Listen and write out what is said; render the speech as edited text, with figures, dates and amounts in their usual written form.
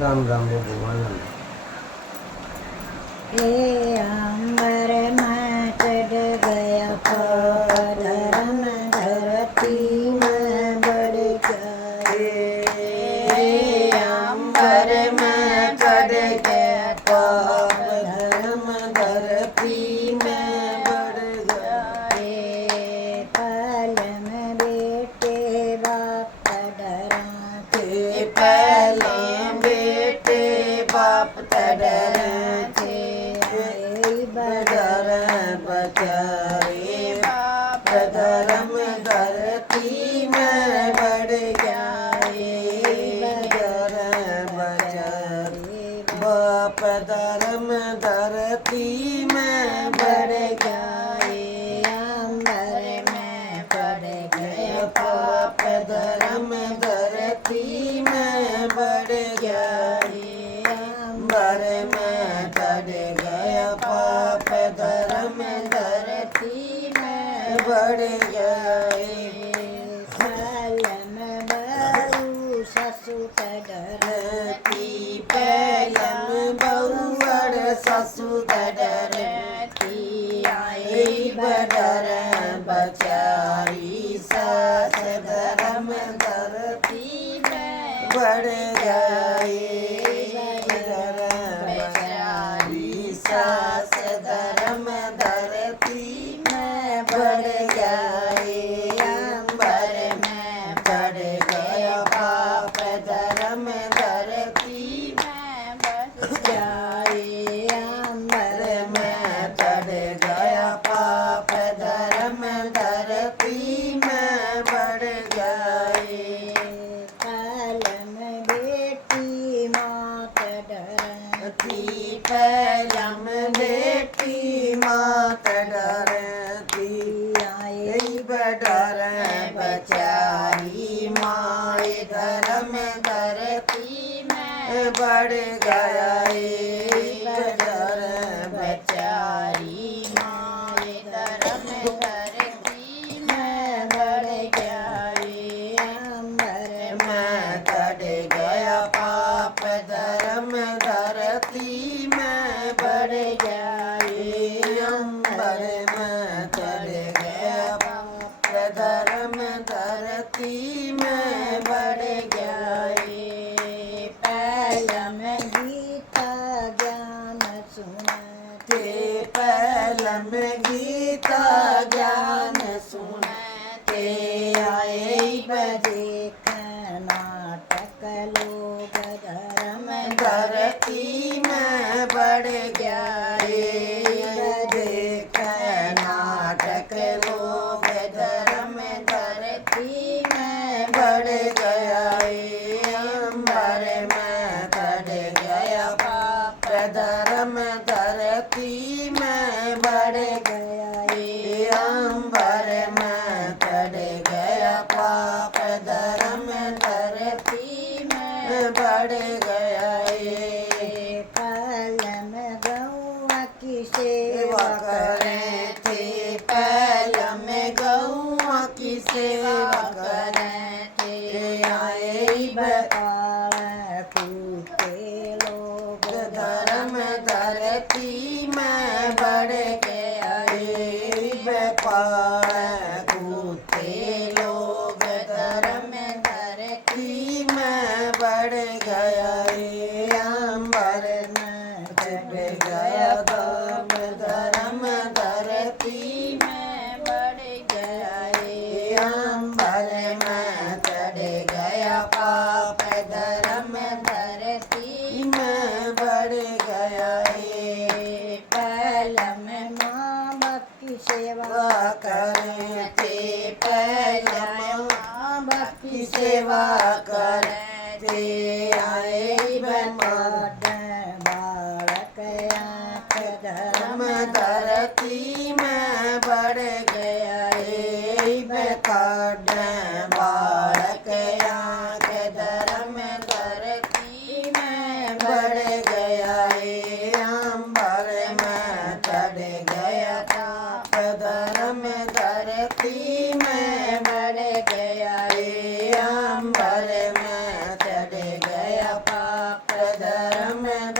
राम राम भगवान। हे अंबर में चढ़ गया धर्म धरती में बढ़ गए। अंबर में चढ़ गया धर्म धरती में बढ़ गए। पल में बेटे बाप डराते, पहले बेटे बाप डराते, बदर बचारे बाप धर्म धरती में बढ़ जाए। बदर बचारे बाप धर्म धरती में बढ़ जाए। अंबर में पड़ गया पाप धर्म धरती में बढ़ जाए। अंबर में चढ़ गया पाप धर्म धरती में बढ़ जाए। साल में बहू ससुर डरती पहलम बहुअर ससुर डरती आई बदर बचारी सास धर्म धरती में बढ़ जाए। बचारी सास धर्म धरती में बढ़ जाए। अंबर में चढ़ गया पाप धर्म धरती में बढ़ जाए। अंबर में चढ़ गया पाप धर्म धरती में बढ़ जाए। काल में बेटी मात डरती, पहलम बेटी मात डरती आई बडर बचारी माए धर्म धरती में बढ़ गया। बडर बचारी माए धर्म धरती में बढ़ गया। अंबर में चढ़ गया पाप धर्म धरती में बढ़ जाए। अंबर में चढ़ गया पाप धर्म धरती में बढ़ जाए। पहलम गीता ज्ञान सुनते, पहलम गीता ज्ञान सुनते आए। देख नाटक लोग धर्म धरती में बढ़ जाए। देख नाटक लोग धर्म धरती में बढ़ गया। अंबर में चढ़ गया पाप धर्म धरती में बढ़ गया। अंबर में चढ़ गया पाप धर्म धरती में बढ़ गया। पहलम गौआ की सेवा सेवा करे थे पहलम गौआ की सेवा करे थे आए। पूते लोग धर्म धरती में बढ़ गया। कूते लोग धर्म धरती में बढ़ गया। अंबर में चढ़ गया दाम धर्म धरती में बढ़ गया। अंबर में चढ़ गया पाप धर्म धरती में बढ़ गया। पहलम माँ बाप की सेवा करे थे पहलम माँ बाप की सेवा करे थे आए। मदन धर्म